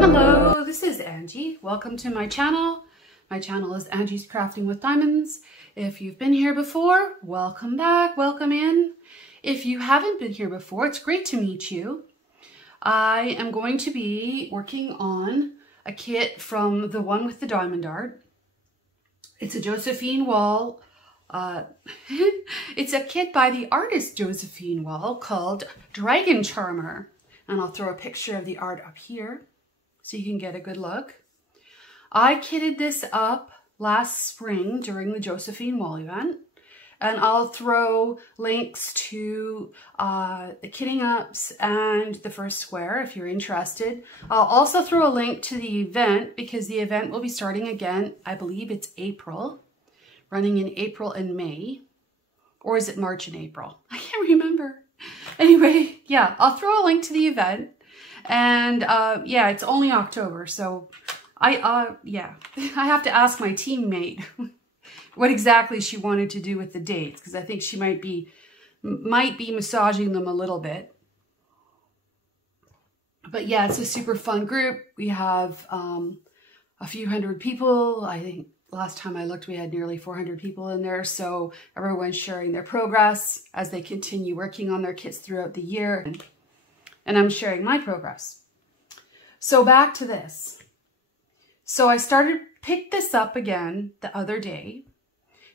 Hello, this is Angie. Welcome to my channel. My channel is Angie's Crafting with Diamonds. If you've been here before, welcome back, welcome in. If you haven't been here before, it's great to meet you. I am going to be working on a kit from the one with the diamond art. It's a Josephine wall. It's a kit by the artist Josephine Wall called Dragon Charmer. And I'll throw a picture of the art up here so you can get a good look. I kitted this up last spring during the Josephine Wall event. And I'll throw links to the kitting ups and the first square if you're interested. I'll also throw a link to the event because the event will be starting again. I believe it's April, running in April and May. Or is it March and April? I can't remember. Anyway, yeah, I'll throw a link to the event. And yeah, it's only October. So I have to ask my teammate what exactly she wanted to do with the dates, because I think she might be massaging them a little bit. But yeah, it's a super fun group. We have a few hundred people. I think last time I looked, we had nearly 400 people in there. So everyone's sharing their progress as they continue working on their kits throughout the year. And I'm sharing my progress. So back to this. So I picked this up again the other day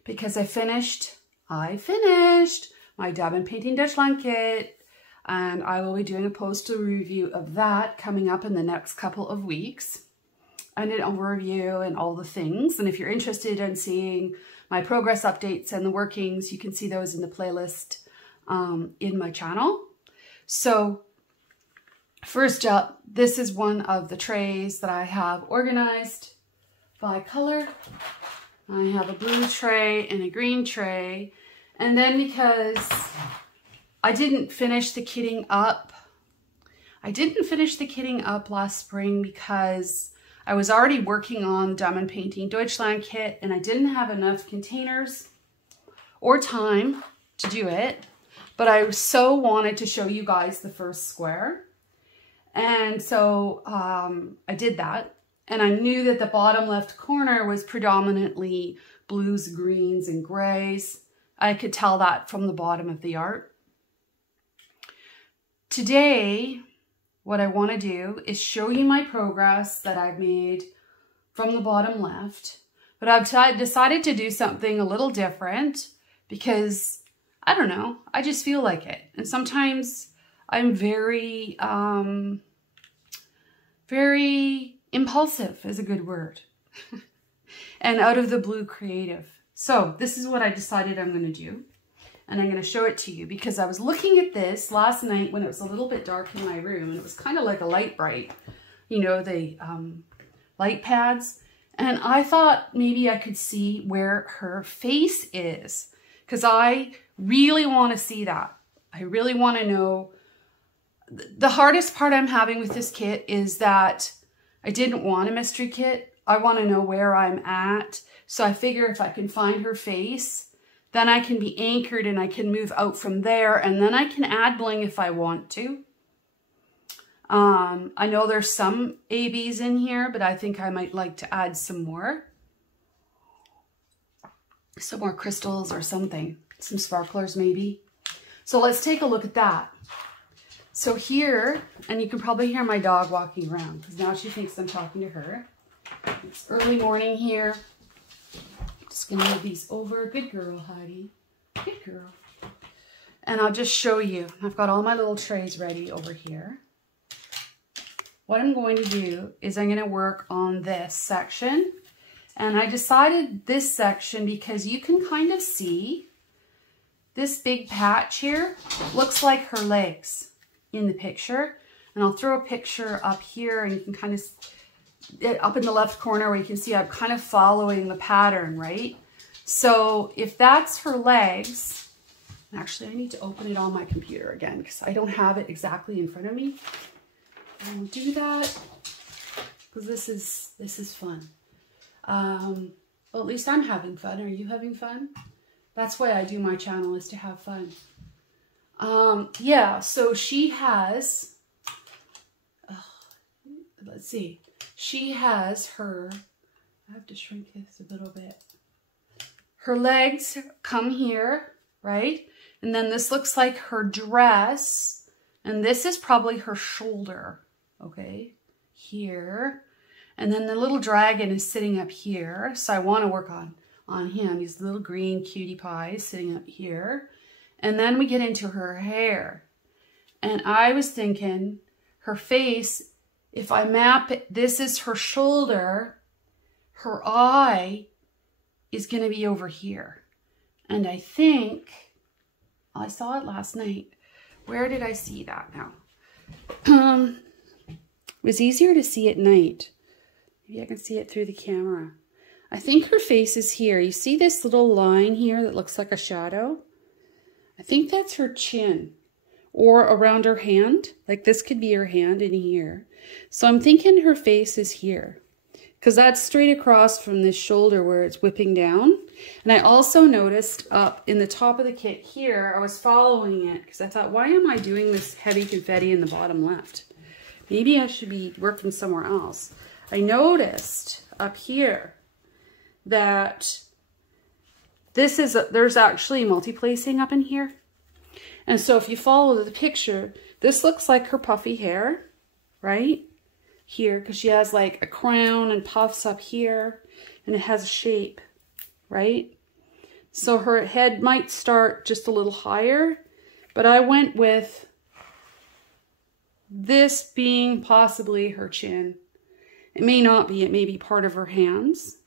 because I finished my diamond painting Dutch line kit, and I will be doing a postal review of that coming up in the next couple of weeks, and an overview and all the things. And if you're interested in seeing my progress updates and the workings, you can see those in the playlist in my channel. So first up, this is one of the trays that I have organized by color. I have a blue tray and a green tray. And then because I didn't finish the kitting up, last spring because I was already working on diamond painting Deutschland kit and I didn't have enough containers or time to do it. But I so wanted to show you guys the first square. And so I did that. And I knew that the bottom left corner was predominantly blues, greens, and grays. I could tell that from the bottom of the art. Today, what I want to do is show you my progress that I've made from the bottom left. But I've decided to do something a little different because, I don't know, I just feel like it. And sometimes I'm very impulsive is a good word. And out of the blue creative. So this is what I decided I'm going to do. And I'm going to show it to you because I was looking at this last night when it was a little bit dark in my room. And it was kind of like a light bright, you know, the light pads. And I thought maybe I could see where her face is. Because I really want to see that. I really want to know. The hardest part I'm having with this kit is that I didn't want a mystery kit. I want to know where I'm at. So I figure if I can find her face, then I can be anchored and I can move out from there. And then I can add bling if I want to. I know there's some ABs in here, but I think I might like to add some more. Some more crystals or something. Some sparklers maybe. So let's take a look at that. So here, and you can probably hear my dog walking around because now she thinks I'm talking to her. It's early morning here. Just gonna move these over. Good girl, Heidi. Good girl. And I'll just show you. I've got all my little trays ready over here. What I'm going to do is I'm going to work on this section. And I decided this section because you can kind of see this big patch here looks like her legs in the picture. And I'll throw a picture up here and you can kind of, up in the left corner where you can see I'm kind of following the pattern, right? So if that's her legs, actually I need to open it on my computer again because I don't have it exactly in front of me. I'll do that because this is fun. Well, at least I'm having fun. Are you having fun? That's why I do my channel, is to have fun. Yeah, so she has, let's see, she has her, I have to shrink this a little bit. Her legs come here, right? And then this looks like her dress. And this is probably her shoulder, okay? Here. And then the little dragon is sitting up here. So I want to work on him. These little green cutie pies sitting up here. And then we get into her hair. And I was thinking her face, if I map it, this is her shoulder. Her eye is going to be over here. And I think, I saw it last night. Where did I see that now? It was easier to see at night. Maybe I can see it through the camera. I think her face is here. You see this little line here that looks like a shadow? I think that's her chin. Or around her hand. Like this could be her hand in here. So I'm thinking her face is here. Because that's straight across from this shoulder where it's whipping down. And I also noticed up in the top of the kit here, I was following it because I thought, why am I doing this heavy confetti in the bottom left? Maybe I should be working somewhere else. I noticed up here that there's actually multi-placing up in here. And so if you follow the picture, this looks like her puffy hair, right? Here, because she has like a crown and puffs up here, and it has a shape, right? So her head might start just a little higher, but I went with this being possibly her chin. It may not be, it may be part of her hands,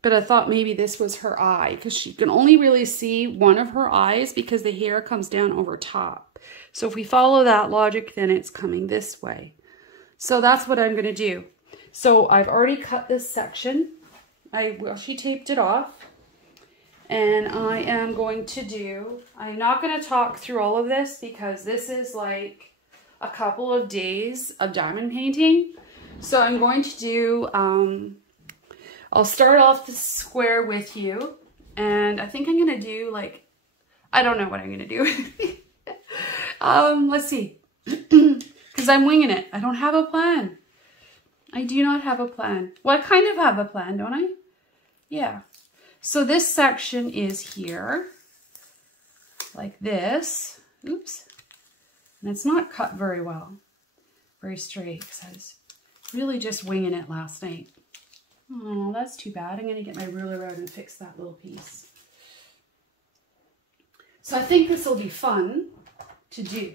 but I thought maybe this was her eye, because she can only really see one of her eyes because the hair comes down over top. So if we follow that logic, then it's coming this way. So that's what I'm going to do. So I've already cut this section. I washi taped it off. And I am going to do, I'm not going to talk through all of this because this is like a couple of days of diamond painting. So I'm going to do, I'll start off the square with you. And I think I'm going to do like, I don't know what I'm going to do. Let's see. Because I'm winging it. I don't have a plan. I do not have a plan. Well, I kind of have a plan, don't I? Yeah. So this section is here. Like this. Oops. And it's not cut very well. Very straight. Because I was really just winging it last night. Oh, that's too bad. I'm going to get my ruler out and fix that little piece. So I think this will be fun to do.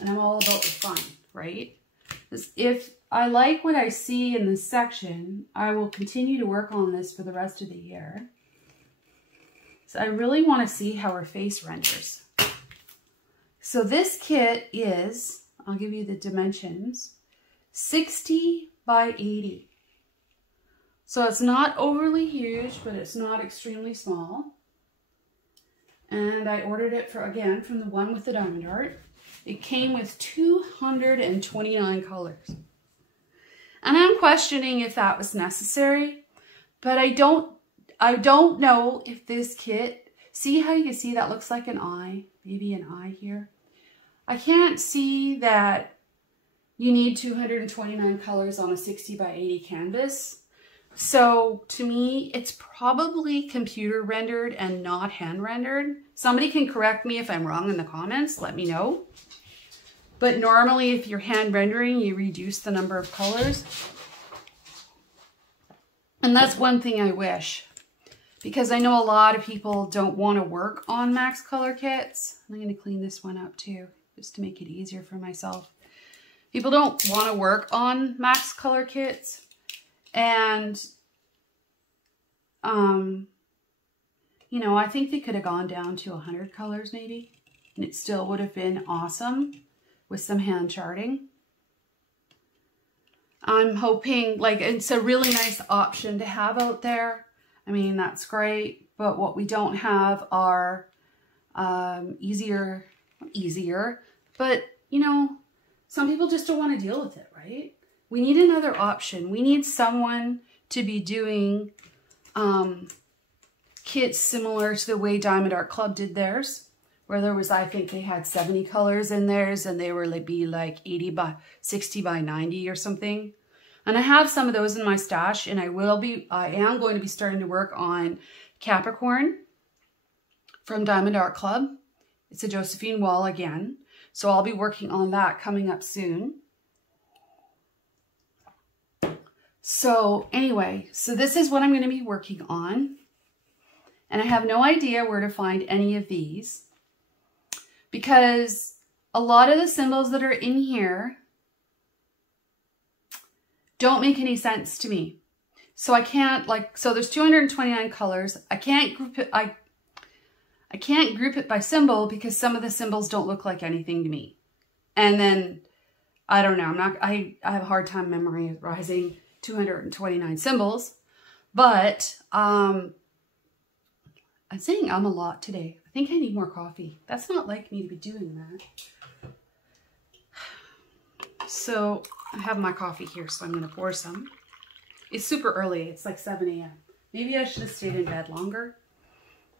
And I'm all about the fun, right? Because if I like what I see in this section, I will continue to work on this for the rest of the year. So I really want to see how her face renders. So this kit is, I'll give you the dimensions, 60 by 80. So it's not overly huge, but it's not extremely small. And I ordered it again from the one with the diamond art. It came with 229 colors. And I'm questioning if that was necessary, but I don't know if this kit, see how you can see that looks like an eye, maybe an eye here. I can't see that you need 229 colors on a 60 by 80 canvas. So to me, it's probably computer rendered and not hand rendered. Somebody can correct me if I'm wrong in the comments, let me know. But normally if you're hand rendering, you reduce the number of colors. And that's one thing I wish, because I know a lot of people don't want to work on max color kits. I'm going to clean this one up too, just to make it easier for myself. People don't want to work on max color kits. And, you know, I think they could have gone down to 100 colors maybe, and it still would have been awesome with some hand charting. I'm hoping, like, it's a really nice option to have out there. I mean, that's great, but what we don't have are easier, but, you know, some people just don't want to deal with it, right? We need another option. We need someone to be doing kits similar to the way Diamond Art Club did theirs, where there was, I think they had 70 colors in theirs, and they were like 80 by 60 by 90 or something. And I have some of those in my stash, and I am going to be starting to work on Capricorn from Diamond Art Club. It's a Josephine wall again. So I'll be working on that coming up soon. So anyway, so this is what I'm going to be working on. And I have no idea where to find any of these, because a lot of the symbols that are in here don't make any sense to me. So I can't, like, so there's 229 colors. I can't group it. I can't group it by symbol because some of the symbols don't look like anything to me. And then I don't know. I have a hard time memorizing 229 symbols, but I'm saying a lot today. I think I need more coffee. That's not like me to be doing that. So I have my coffee here, so I'm going to pour some. It's super early. It's like 7 a.m. Maybe I should have stayed in bed longer,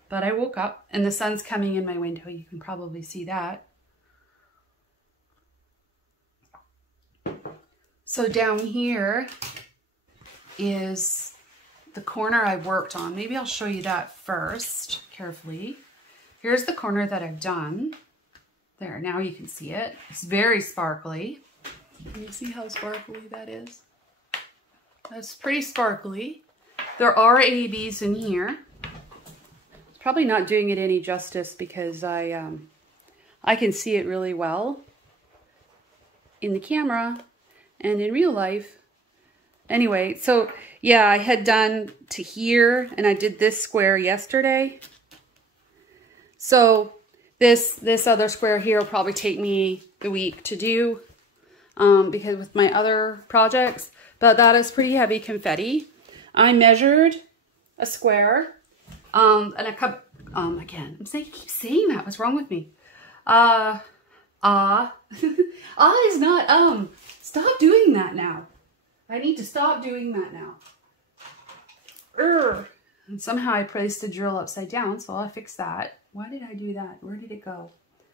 but I woke up and the sun's coming in my window. You can probably see that. So down here is the corner I worked on. Maybe I'll show you that first carefully. Here's the corner that I've done. There, now you can see it. It's very sparkly. Can you see how sparkly that is? That's pretty sparkly. There are ABs in here. It's probably not doing it any justice because I can see it really well in the camera and in real life. Anyway, so yeah, I had done to here, and I did this square yesterday. So this other square here will probably take me the week to do because with my other projects, but that is pretty heavy confetti. I measured a square and a cup. Again, I keep saying that. What's wrong with me? Is not Stop doing that now. I need to stop doing that now. And somehow I placed the drill upside down, so I'll fix that. Why did I do that? Where did it go?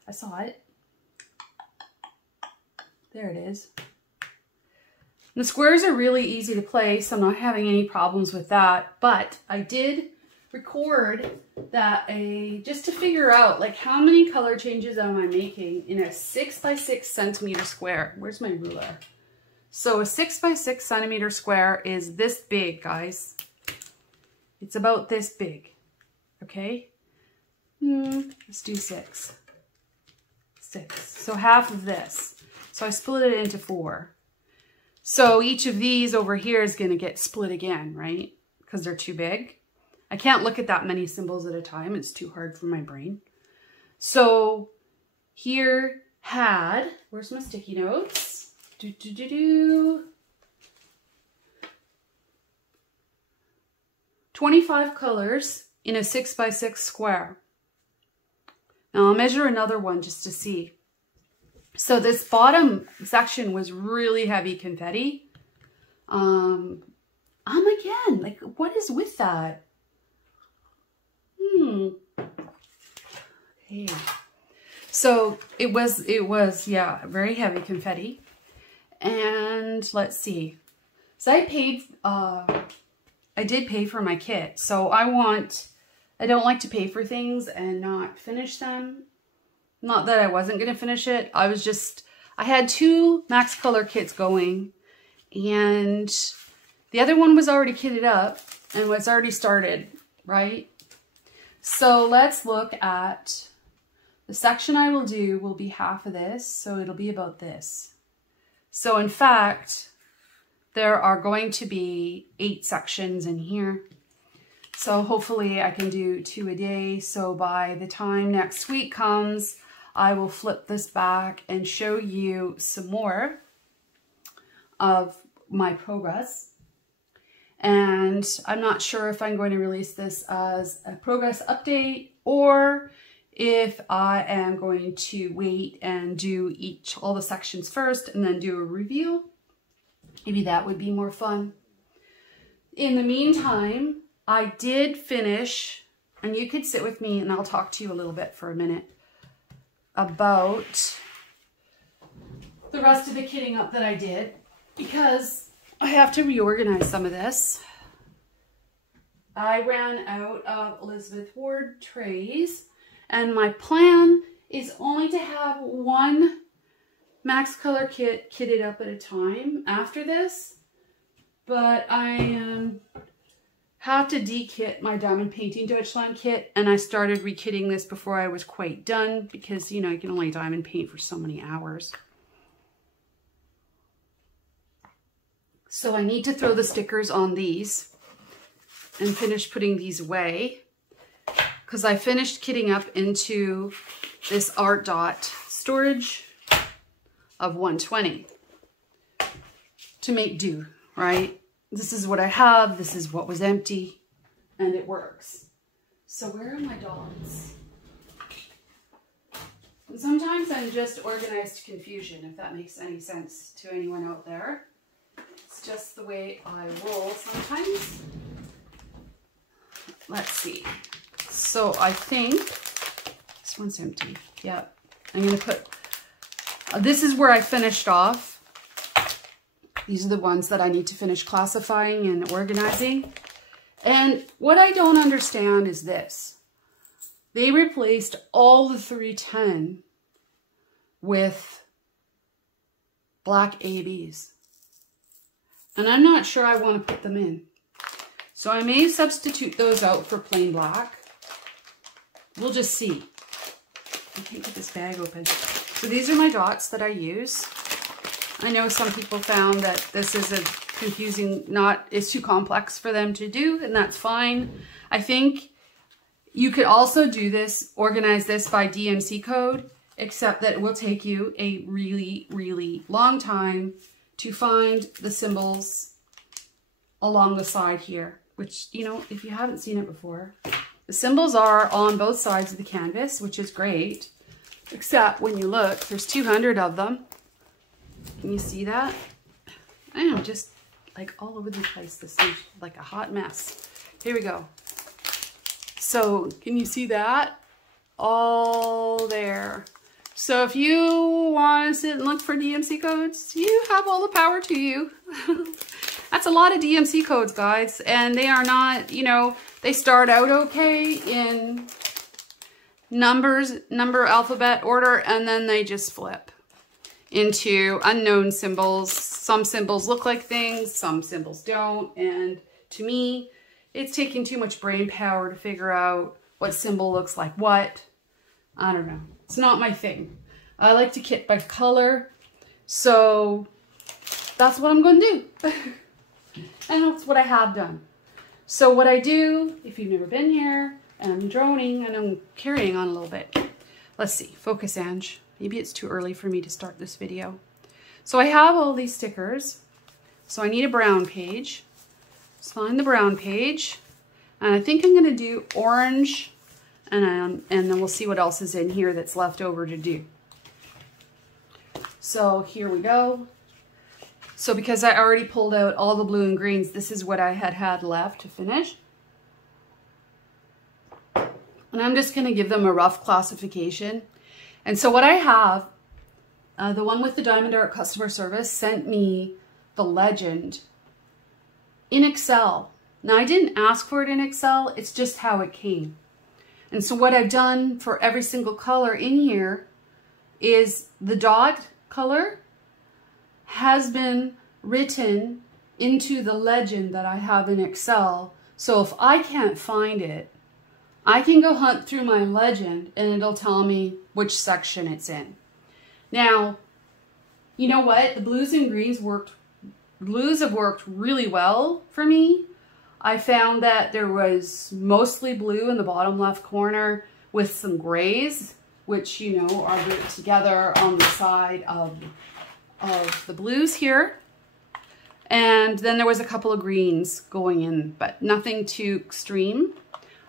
I saw it. There it is. And the squares are really easy to place. I'm not having any problems with that, but I did record that just to figure out like how many color changes am I making in a 6 by 6 centimeter square. Where's my ruler? So a 6 by 6 centimeter square is this big, guys. It's about this big. Okay. Let's do 6. 6. So half of this. So I split it into 4. So each of these over here is going to get split again, right? Because they're too big. I can't look at that many symbols at a time. It's too hard for my brain. So here had, where's my sticky notes? 25 colors in a 6 by 6 square. Now I'll measure another one just to see. So this bottom section was really heavy confetti. Again, like what is with that? Okay. So it was, yeah, very heavy confetti. And let's see. So I did pay for my kit. So I don't like to pay for things and not finish them. Not that I wasn't going to finish it. I had 2 Max Color kits going, and the other one was already kitted up and was already started, right? So let's look at the section I will do will be half of this. So it'll be about this. So in fact, there are going to be 8 sections in here. So hopefully I can do 2 a day. So by the time next week comes, I will flip this back and show you some more of my progress. And I'm not sure if I'm going to release this as a progress update or if I am going to wait and do all the sections first and then do a review. Maybe that would be more fun. In the meantime, I did finish And you could sit with me and I'll talk to you a little bit for a minute about the rest of the kitting up that I did, because I have to reorganize some of this. I ran out of Elizabeth Ward trays, and my plan is only to have one Max Color kit kitted up at a time after this, but I have to de-kit my Diamond Painting Deutschland kit, and I started re-kitting this before I was quite done, because, you know, you can only diamond paint for so many hours. So I need to throw the stickers on these and finish putting these away, because I finished kitting up into this Art Dot storage of 120 to make do, right? This is what I have, this is what was empty, and it works. So where are my dots? And sometimes I'm just organized confusion, if that makes any sense to anyone out there. It's just the way I roll sometimes. Let's see. So I think this one's empty. Yep. I'm going to put, this is where I finished off. These are the ones that I need to finish classifying and organizing. And what I don't understand is this. They replaced all the 310 with black ABs. And I'm not sure I want to put them in. So I may substitute those out for plain black. We'll just see. I can't get this bag open. So these are my dots that I use. I know some people found that this is a confusing, it's too complex for them to do, and that's fine. I think you could also do this, organize this by DMC code, except that it will take you a really, really long time to find the symbols along the side here, which, you know, if you haven't seen it before, the symbols are on both sides of the canvas, which is great, except when you look, there's 200 of them. Can you see that? I am just like all over the place. This is like a hot mess. Here we go. So can you see that? All there. So if you want to sit and look for DMC codes, you have all the power to you. That's a lot of DMC codes, guys. And they are not, you know, they start out okay in number alphabet order, and then they just flip into unknown symbols. Some symbols look like things, some symbols don't. And to me, it's taking too much brain power to figure out what symbol looks like what. I don't know. It's not my thing. I like to kit by color. So that's what I'm going to do. And that's what I have done. So what I do, if you've never been here, and I'm droning and I'm carrying on a little bit. Let's see. Focus, Ange. Maybe it's too early for me to start this video. So I have all these stickers. So I need a brown page. Let's find the brown page. And I think I'm going to do orange. And then we'll see what else is in here that's left over to do. So here we go. So because I already pulled out all the blue and greens, this is what I had left to finish. And I'm just going to give them a rough classification. And so what I have, the one with the Diamond Art customer service sent me the legend in Excel. Now I didn't ask for it in Excel, it's just how it came. And so what I've done for every single color in here is the dot color has been written into the legend that I have in Excel. So if I can't find it, I can go hunt through my legend and it'll tell me which section it's in. Now, you know what? The blues and greens blues have worked really well for me. I found that there was mostly blue in the bottom left corner with some grays, which, you know, are grouped together on the side of the blues here. And then there was a couple of greens going in, but nothing too extreme.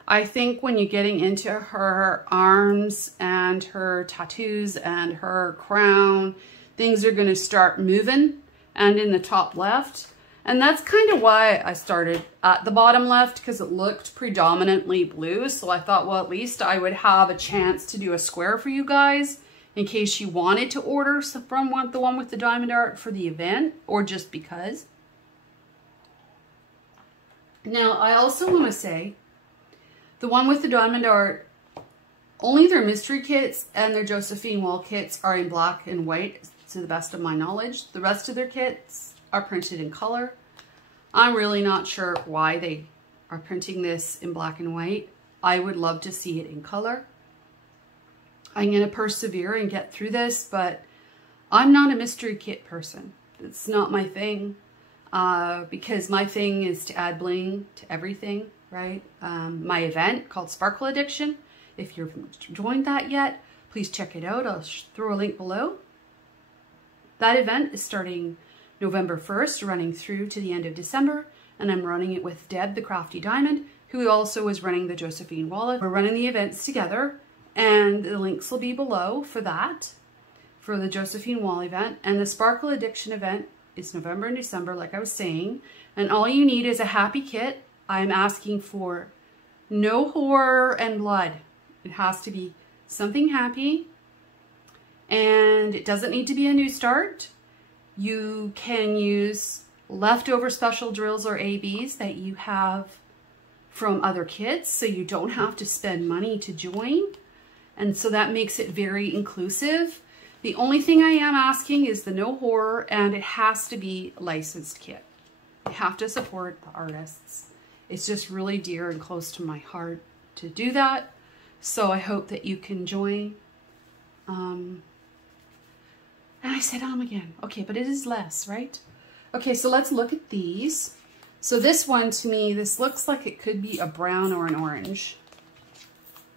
I think when you're getting into her arms and her tattoos and her crown, things are going to start moving. And in the top left, And that's kind of why I started at the bottom left, because it looked predominantly blue. So I thought, well, at least I would have a chance to do a square for you guys in case you wanted to order from the one with the diamond art for the event, or just because. Now, I also want to say, the one with the diamond art, only their mystery kits and their Josephine wall kits are in black and white, to the best of my knowledge. The rest of their kits are printed in color. I'm really not sure why they are printing this in black and white. I would love to see it in color. I'm going to persevere and get through this, but I'm not a mystery kit person. It's not my thing, because my thing is to add bling to everything, right? My event called Sparkle Addiction, if you haven't joined that yet, please check it out. I'll throw a link below. That event is starting November 1st, running through to the end of December, and I'm running it with Deb, the Crafty Diamond, who also is running the Josephine wallet. We're running the events together, and the links will be below for that, for the Josephine wall event. And the Sparkle Addiction event is November and December, like I was saying, and all you need is a happy kit. I'm asking for no horror and blood. It has to be something happy, and it doesn't need to be a new start. You can use leftover special drills or ABs that you have from other kits, so you don't have to spend money to join. And so that makes it very inclusive. The only thing I am asking is the no horror, and it has to be a licensed kit. You have to support the artists. It's just really dear and close to my heart to do that. So I hope that you can join. And I said again. Okay, but it is less, right? Okay, so let's look at these. So this one, to me, this looks like it could be a brown or an orange.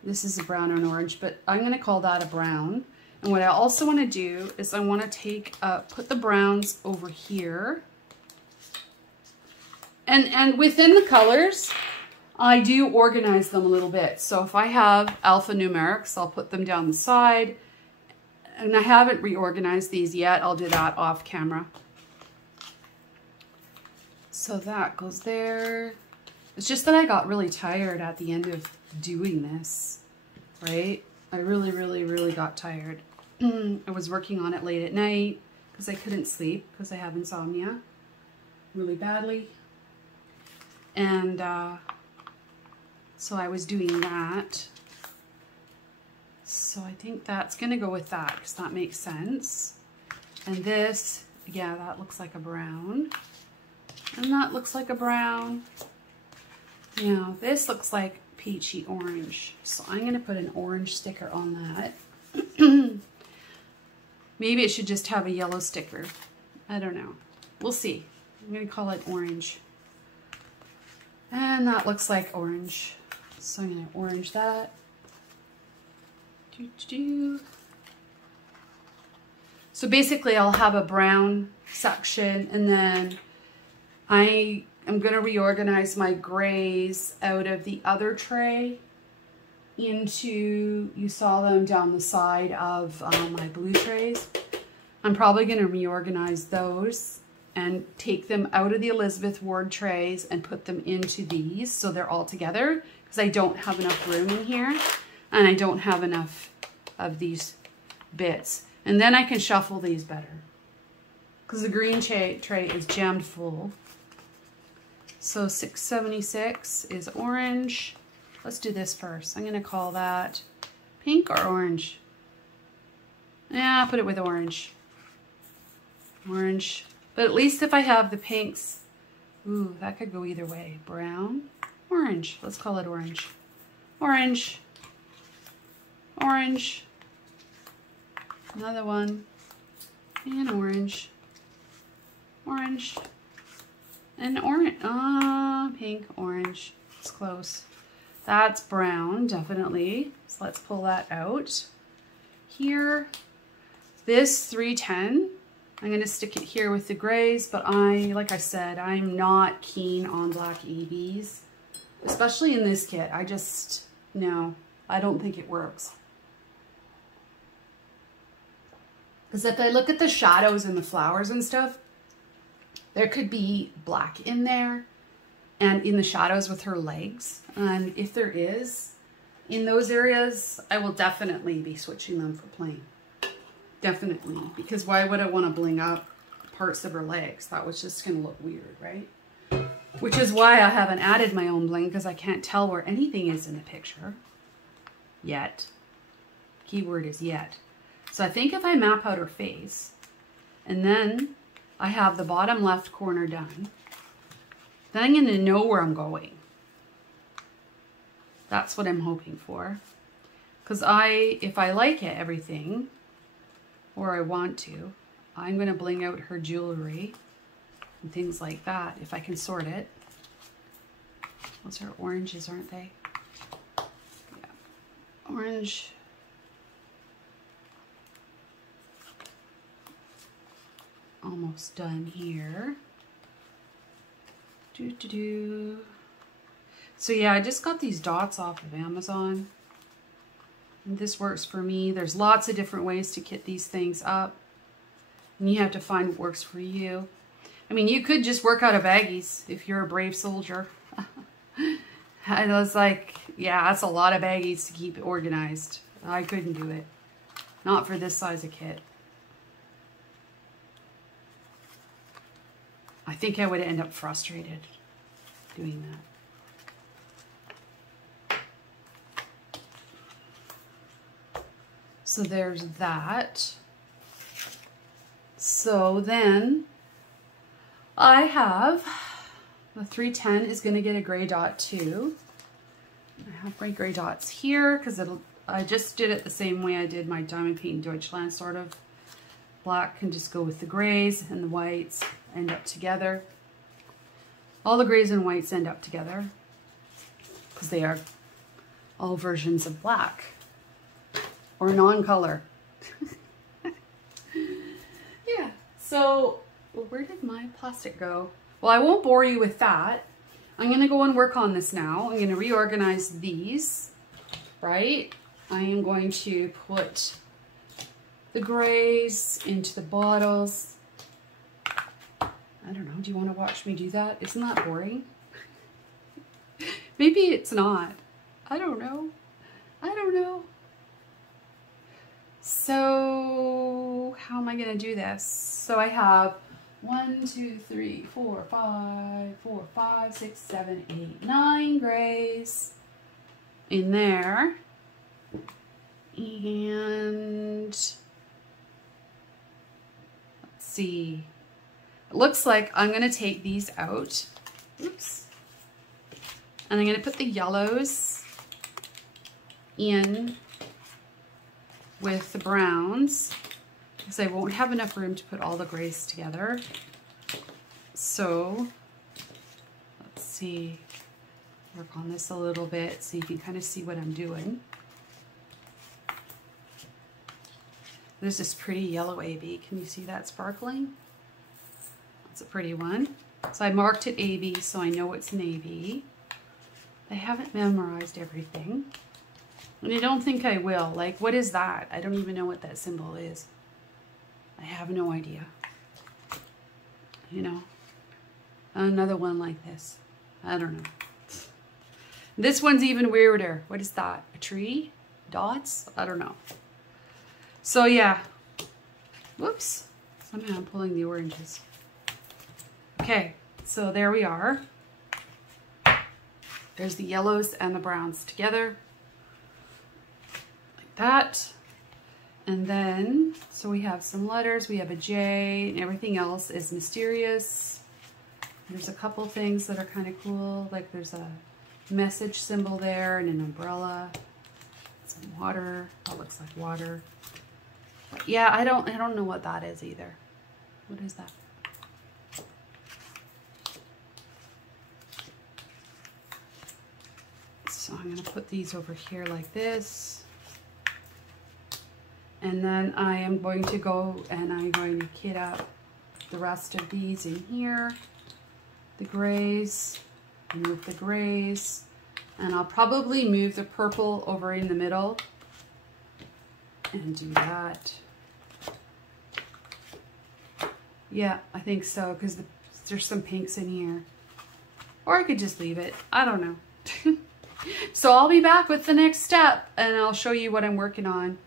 This is a brown or an orange, but I'm going to call that a brown. And what I also want to do is I want to take, put the browns over here. And within the colors, I do organize them a little bit. So if I have alphanumerics, I'll put them down the side. And I haven't reorganized these yet. I'll do that off camera. So that goes there. It's just that I got really tired at the end of doing this, right? I really got tired. I was working on it late at night because I couldn't sleep because I have insomnia really badly. And so I was doing that. So I think that's going to go with that because that makes sense. And this, yeah, that looks like a brown. And that looks like a brown. Now, this looks like peachy orange. So I'm going to put an orange sticker on that. Maybe it should just have a yellow sticker. I don't know. We'll see. I'm going to call it orange. And that looks like orange. So I'm going to orange that. So basically I'll have a brown section, and then I am going to reorganize my grays out of the other tray into, you saw them down the side of my blue trays. I'm probably going to reorganize those and take them out of the Elizabeth Ward trays and put them into these so they're all together, because I don't have enough room in here and I don't have enough of these bits. And then I can shuffle these better because the green tray is jammed full. So 676 is orange. Let's do this first. I'm going to call that pink or orange. Yeah, I'll put it with orange. Orange. But at least if I have the pinks, ooh, that could go either way. Brown, orange. Let's call it orange. Orange. Orange. Another one. And orange. Orange. And orange. Pink, orange. It's close. That's brown, definitely. So let's pull that out. Here, this 310, I'm going to stick it here with the grays, but like I said, I'm not keen on black ABs, especially in this kit. No, I don't think it works. Because if I look at the shadows and the flowers and stuff, There could be black in there and in the shadows with her legs. And if there is, in those areas, I will definitely be switching them for plain. Definitely. Because why would I want to bling up parts of her legs? That was just going to look weird, right? Which is why I haven't added my own bling, because I can't tell where anything is in the picture. Yet. Keyword is yet. So I think if I map out her face, and then I have the bottom left corner done, then I'm going to know where I'm going. That's what I'm hoping for. Because if I like it, everything, or I want to, I'm going to bling out her jewelry and things like that, if I can sort it. Those are oranges, aren't they? Yeah. Orange. Almost done here. So yeah, I just got these dots off of Amazon. And this works for me. There's lots of different ways to kit these things up. And you have to find what works for you. I mean, you could just work out of baggies if you're a brave soldier. I was like, yeah, that's a lot of baggies to keep organized. I couldn't do it. Not for this size of kit. I think I would end up frustrated doing that. So there's that. So then I have the 310 is going to get a gray dot too. I have my gray dots here because I just did it the same way I did my diamond paint Deutschland sort of. Black can just go with the grays and the whites end up together. All the grays and whites end up together because they are all versions of black or non-color. Yeah, so where did my plastic go? Well, I won't bore you with that. I'm going to go and work on this now. I'm going to reorganize these, right? I am going to put the grays into the bottles. I don't know, do you want to watch me do that? Isn't that boring? Maybe it's not. I don't know. I don't know. So, how am I going to do this? So I have 1, 2, 3, 4, 5, 6, 7, 8, 9 grays in there. And let's see. It looks like I'm going to take these out. Oops. And I'm going to put the yellows in with the browns because I won't have enough room to put all the grays together. So let's see. Work on this a little bit so you can kind of see what I'm doing. There's this pretty yellow AB. Can you see that sparkling? That's a pretty one. So I marked it AB so I know it's an AB. I haven't memorized everything. And I don't think I will. Like, what is that? I don't even know what that symbol is. I have no idea. You know? Another one like this. I don't know. This one's even weirder. What is that? A tree? Dots? I don't know. So yeah. Whoops. Somehow I'm pulling the oranges. Okay, so there we are. There's the yellows and the browns together. Like that. And then, so we have some letters. We have a J, and everything else is mysterious. There's a couple things that are kind of cool. Like there's a message symbol there and an umbrella. Some water. That looks like water. But yeah, I don't know what that is either. What is that? So I'm going to put these over here like this. And then I am going to go and I'm going to kit up the rest of these in here. The grays, and with the grays. And I'll probably move the purple over in the middle and do that. Yeah, I think so, because there's some pinks in here. Or I could just leave it. I don't know. So I'll be back with the next step and I'll show you what I'm working on.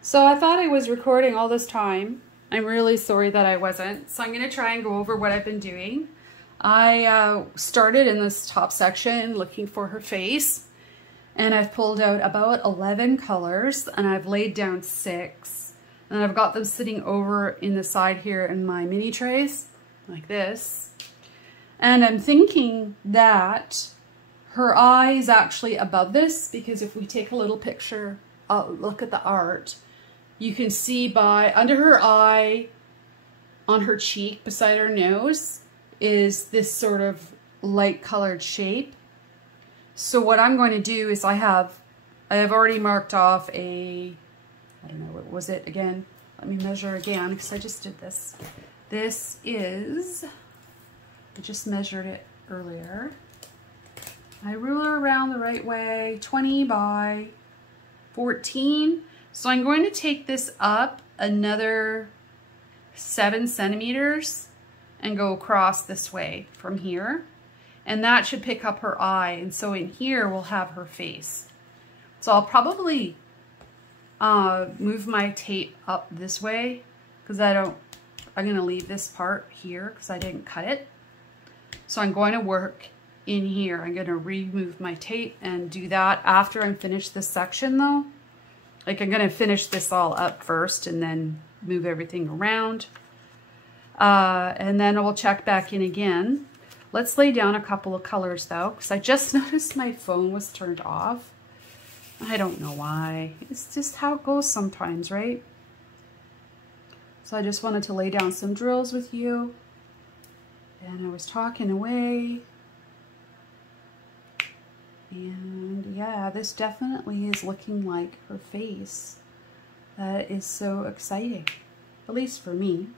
So I thought I was recording all this time. I'm really sorry that I wasn't. So I'm going to try and go over what I've been doing. I started in this top section looking for her face. And I've pulled out about 11 colors and I've laid down 6. And I've got them sitting over in the side here in my mini trays, like this. And I'm thinking that her eye is actually above this, because if we take a little picture, look at the art, you can see by under her eye, on her cheek, beside her nose, is this sort of light colored shape. So what I'm going to do is I have already marked off a, I don't know, what was it again? Let me measure again, because I just did this. This is, I just measured it earlier. I ruler around the right way, 20 by 14. So I'm going to take this up another 7 centimeters and go across this way from here. And that should pick up her eye. And so in here we'll have her face. So I'll probably move my tape up this way, because I'm going to leave this part here because I didn't cut it. So I'm going to work in here. I'm going to remove my tape and do that after I'm finished this section though. Like I'm going to finish this all up first and then move everything around. And then we'll check back in again. Let's lay down a couple of colors though, because I just noticed my phone was turned off. I don't know why. It's just how it goes sometimes, right? So I just wanted to lay down some drills with you. And I was talking away. And yeah, this definitely is looking like her face. That is so exciting, at least for me.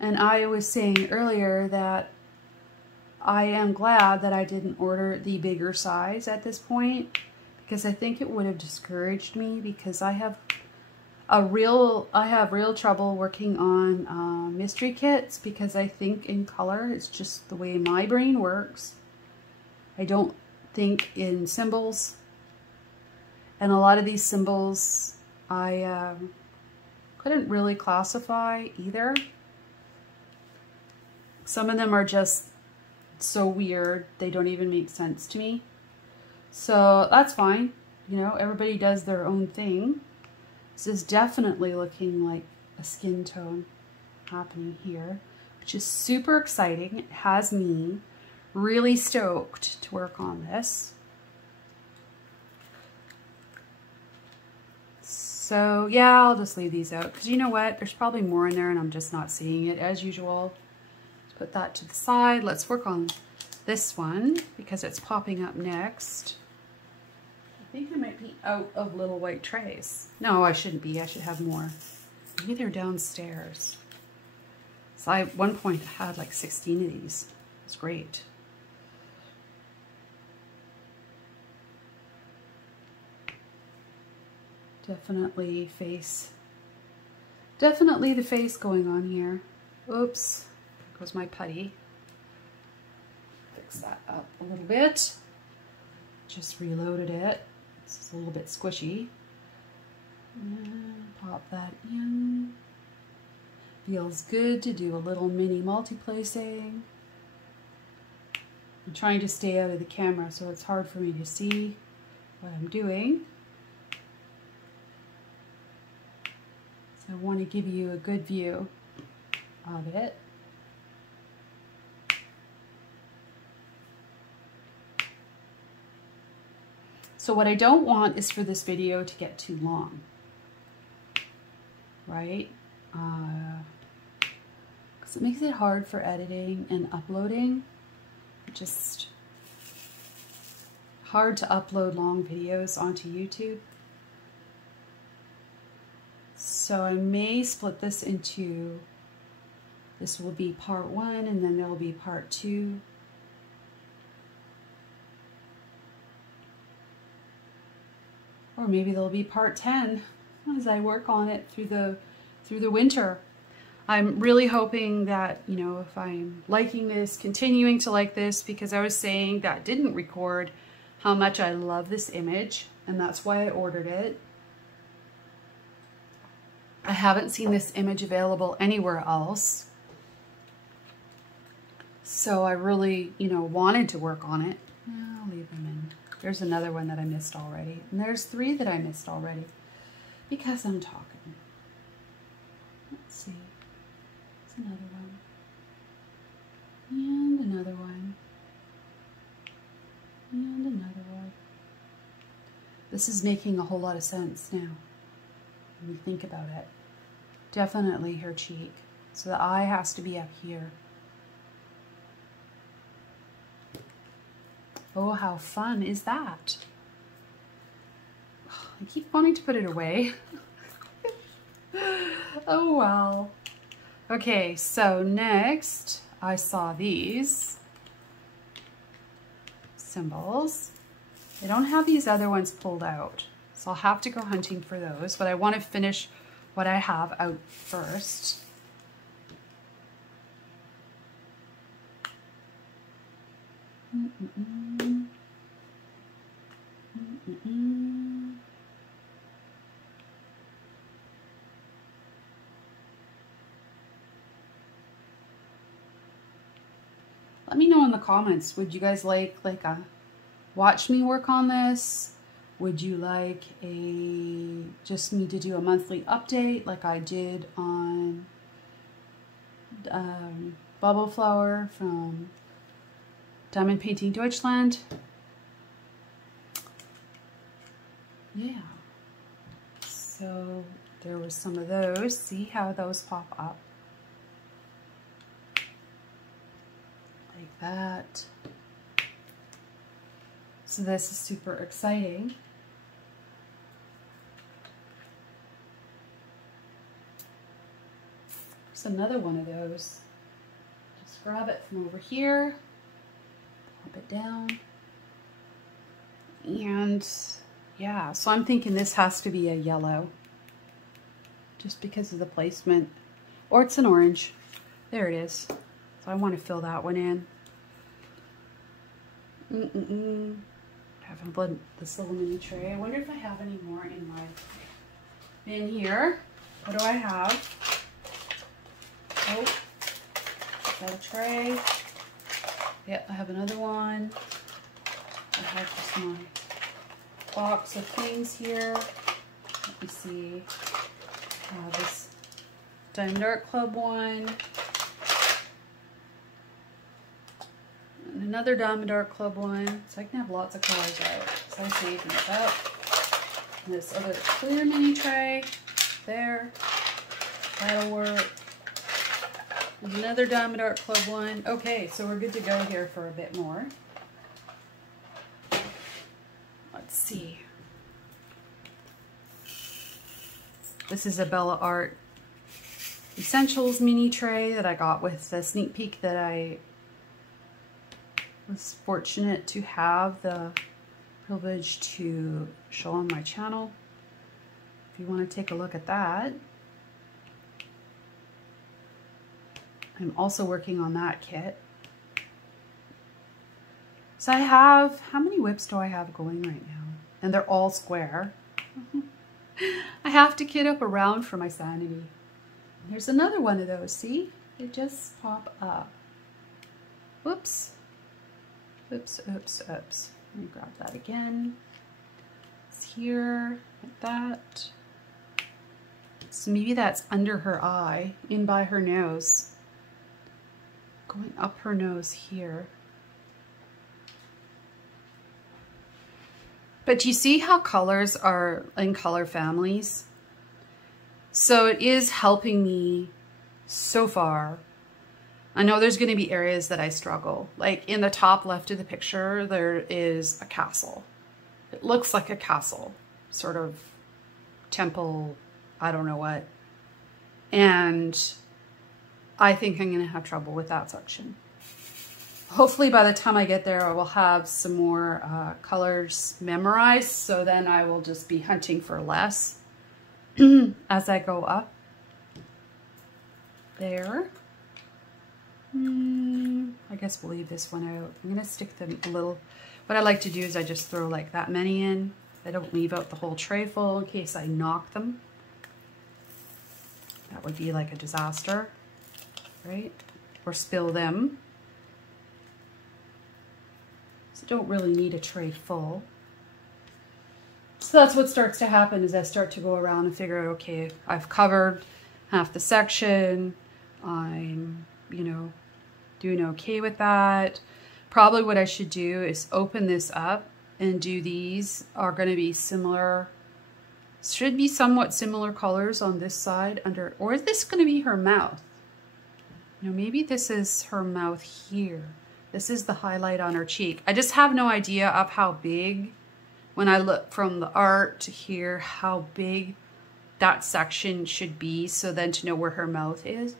And I was saying earlier that I am glad that I didn't order the bigger size at this point, because I think it would have discouraged me, because I have real trouble working on mystery kits, because I think in color, it's just the way my brain works. I don't think in symbols, and a lot of these symbols I couldn't really classify either. Some of them are just so weird, they don't even make sense to me. So that's fine, you know, everybody does their own thing. This is definitely looking like a skin tone happening here, which is super exciting. It has me really stoked to work on this. So yeah, I'll just leave these out, because you know what, there's probably more in there and I'm just not seeing it as usual. Let's put that to the side. Let's work on this one because it's popping up next. I think I might be out of little white trays. No, I shouldn't be. I should have more. Maybe they're downstairs. So I, at one point, I had like 16 of these. It's great. Definitely face. Definitely the face going on here. Oops. There goes my putty. Fix that up a little bit. Just reloaded it. It's a little bit squishy. And pop that in. Feels good to do a little mini multi-placing. I'm trying to stay out of the camera, so it's hard for me to see what I'm doing. So I want to give you a good view of it. So what I don't want is for this video to get too long, right? Because it makes it hard for editing and uploading. Just hard to upload long videos onto YouTube. So I may split this into, this will be part 1 and then there will be part 2. Or maybe there'll be part 10 as I work on it through the winter. I'm really hoping that, you know, if I'm liking this, continuing to like this, because I was saying that didn't record how much I love this image, and that's why I ordered it. I haven't seen this image available anywhere else. So I really, you know, wanted to work on it. I'll leave them in. There's another one that I missed already. And there's 3 that I missed already because I'm talking. Let's see. There's another one. And another one. And another one. This is making a whole lot of sense now when you think about it. Definitely her cheek. So the eye has to be up here. Oh, how fun is that? I keep wanting to put it away. Oh, wow. Okay, so next I saw these symbols. I don't have these other ones pulled out, so I'll have to go hunting for those, but I want to finish what I have out first. Let me know in the comments, would you guys like a watch me work on this? Would you like just me to do a monthly update like I did on Bubble Flower from Diamond Painting Deutschland? Yeah. So there was some of those. See how those pop up? Like that. So this is super exciting. There's another one of those. Just grab it from over here, pop it down, and yeah, so I'm thinking this has to be a yellow just because of the placement, or it's an orange. There it is. So I want to fill that one in. Having this little mini tray. I wonder if I have any more in my bin here. What do I have? Oh, got a tray. Yep, I have another one. I have just my box of things here. Let me see. This Diamond Art Club one. And another Diamond Art Club one. So I can have lots of colors out. So I'm saving it up. And this other clear mini tray. There. That'll work. There's another Diamond Art Club one. Okay, so we're good to go here for a bit more. Let's see. This is a Bella Art Essentials mini tray that I got with the sneak peek that I was fortunate to have the privilege to show on my channel. If you want to take a look at that. I'm also working on that kit. So I have, how many whips do I have going right now? And they're all square. I have to kit up around for my sanity. Here's another one of those, see? They just pop up. Whoops. Oops, oops, oops. Let me grab that again. It's here, like that. So maybe that's under her eye, in by her nose. Going up her nose here. But you see how colors are in color families? So it is helping me so far. I know there's going to be areas that I struggle. Like in the top left of the picture, there is a castle. It looks like a castle, sort of temple, I don't know what. And I think I'm going to have trouble with that section. Hopefully by the time I get there, I will have some more colors memorized, so then I will just be hunting for less as I go up. there. I guess we'll leave this one out. I'm going to stick them a little. What I like to do is I just throw like that many in. I don't leave out the whole tray full in case I knock them. That would be like a disaster, right? Or spill them. So don't really need a tray full. So that's what starts to happen is I start to go around and figure out, okay, I've covered half the section. I'm, you know, doing okay with that. Probably what I should do is open this up and do these are going to be similar. Should be somewhat similar colors on this side under, or is this going to be her mouth? You know, maybe this is her mouth here. This is the highlight on her cheek. I just have no idea of how big, when I look from the art to here, how big that section should be, so then to know where her mouth is.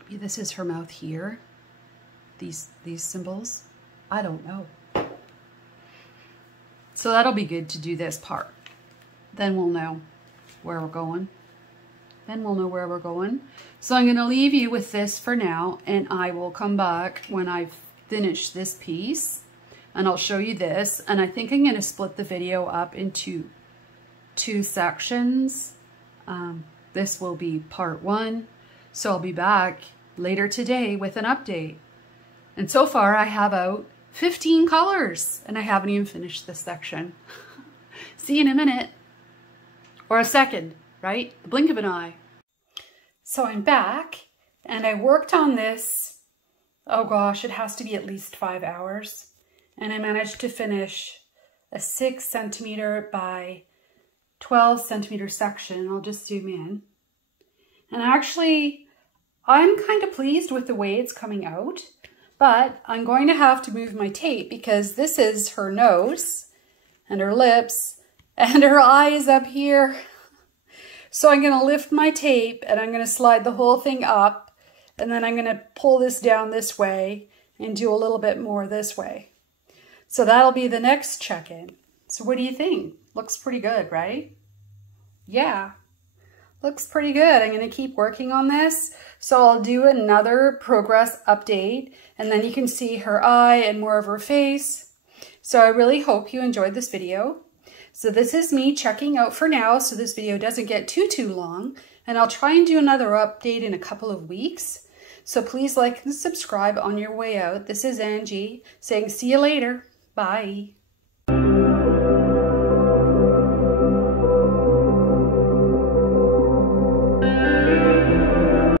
Maybe this is her mouth here. These symbols. I don't know. So that'll be good to do this part. Then we'll know where we're going. So I'm going to leave you with this for now, and I will come back when I've finished this piece and I'll show you this. And I think I'm going to split the video up into 2 sections. This will be part 1. So I'll be back later today with an update. And so far I have out 15 colors and I haven't even finished this section. See you in a minute. Or a second, right? The blink of an eye. So I'm back and I worked on this, oh gosh, it has to be at least 5 hours. And I managed to finish a 6 centimeter by 12 centimeter section. I'll just zoom in. And actually, I'm kind of pleased with the way it's coming out, but I'm going to have to move my tape because this is her nose and her lips and her eyes up here. So I'm going to lift my tape and I'm going to slide the whole thing up, and then I'm going to pull this down this way and do a little bit more this way. So that'll be the next check-in. So what do you think? Looks pretty good, right? Yeah, looks pretty good. I'm going to keep working on this. So I'll do another progress update, and then you can see her eye and more of her face. So I really hope you enjoyed this video. So this is me checking out for now, so this video doesn't get too long, and I'll try and do another update in a couple of weeks. So please like and subscribe on your way out. This is Angie saying see you later. Bye.